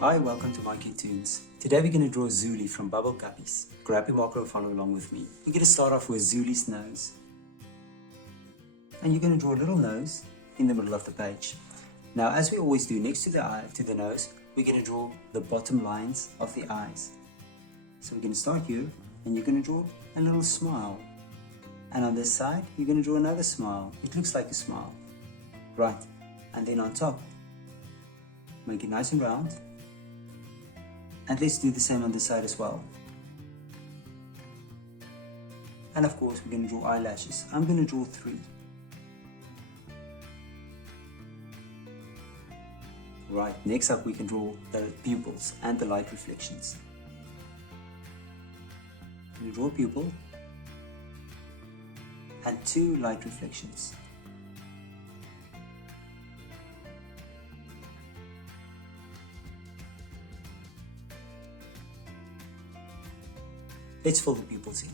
Hi, welcome to mycutetoons. Today we're going to draw Zooli from Bubble Guppies. Grab your marker and follow along with me. You're going to start off with Zooli's nose. And you're going to draw a little nose in the middle of the page. Now, as we always do, next to the eye, to the nose, we're going to draw the bottom lines of the eyes. So we're going to start here, and you're going to draw a little smile. And on this side, you're going to draw another smile. It looks like a smile. Right, and then on top, make it nice and round. And let's do the same on this side as well. And of course, we're going to draw eyelashes. I'm going to draw 3. Right, next up we can draw the pupils and the light reflections. We draw a pupil and 2 light reflections. Let's fill the pupils in.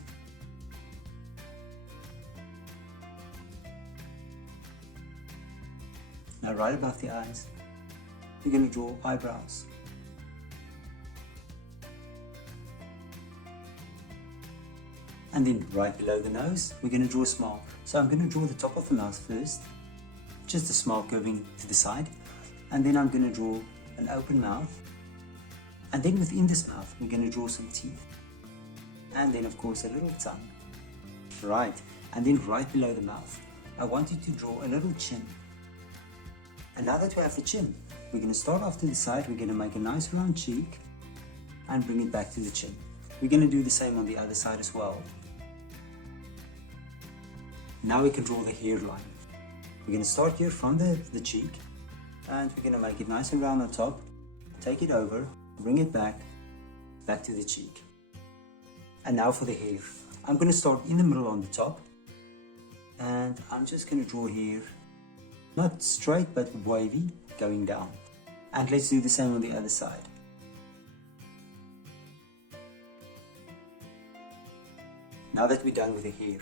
Now right above the eyes, we're going to draw eyebrows. And then right below the nose, we're going to draw a smile. So I'm going to draw the top of the mouth first, just a smile curving to the side. And then I'm going to draw an open mouth. And then within this mouth, we're going to draw some teeth. And then of course a little tongue. Right, and then right below the mouth, I want you to draw a little chin. And now that we have the chin, we're going to start off to the side. We're going to make a nice round cheek and bring it back to the chin. We're going to do the same on the other side as well. Now we can draw the hairline. We're going to start here from the cheek, and we're going to make it nice and round on top. Take it over, bring it back to the cheek. And now for the hair. I'm going to start in the middle on the top, and I'm just going to draw here, not straight but wavy, going down. And let's do the same on the other side. Now that we're done with the hair,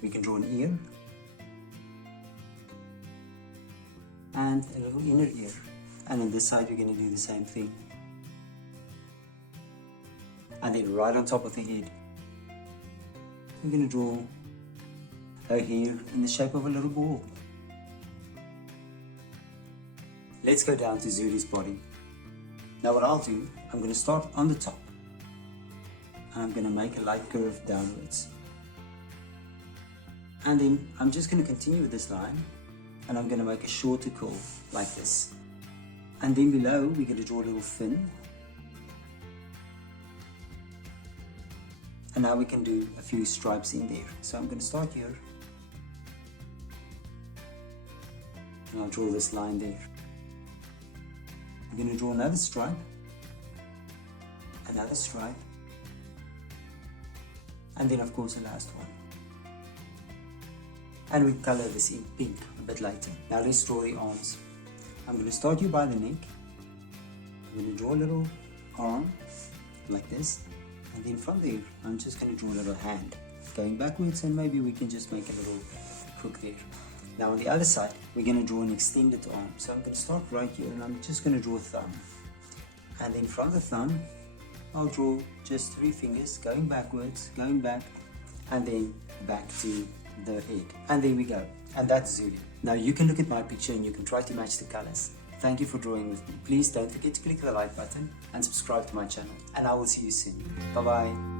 we can draw an ear and a little inner ear. And on this side, we're going to do the same thing. And then right on top of the head, we're going to draw a hair in the shape of a little ball. Let's go down to Zooli's body. Now what I'll do, I'm going to start on the top. And I'm going to make a light curve downwards. And then I'm just going to continue with this line. And I'm going to make a shorter curve like this. And then below, we're going to draw a little fin. And now we can do a few stripes in there. So I'm going to start here. And I'll draw this line there. I'm going to draw another stripe. Another stripe. And then of course the last one. And we color this in pink a bit later. Now let's draw the arms. I'm going to start here by the neck. I'm going to draw a little arm like this. And then from there, I'm just going to draw a little hand going backwards, and maybe we can just make a little crook there. Now on the other side, we're going to draw an extended arm. So I'm going to start right here, and I'm just going to draw a thumb. And then from the thumb, I'll draw just 3 fingers going backwards, going back, and then back to the head. And there we go. And that's Zooli. Now you can look at my picture and you can try to match the colors. Thank you for drawing with me. Please don't forget to click the like button and subscribe to my channel. And I will see you soon. Bye bye.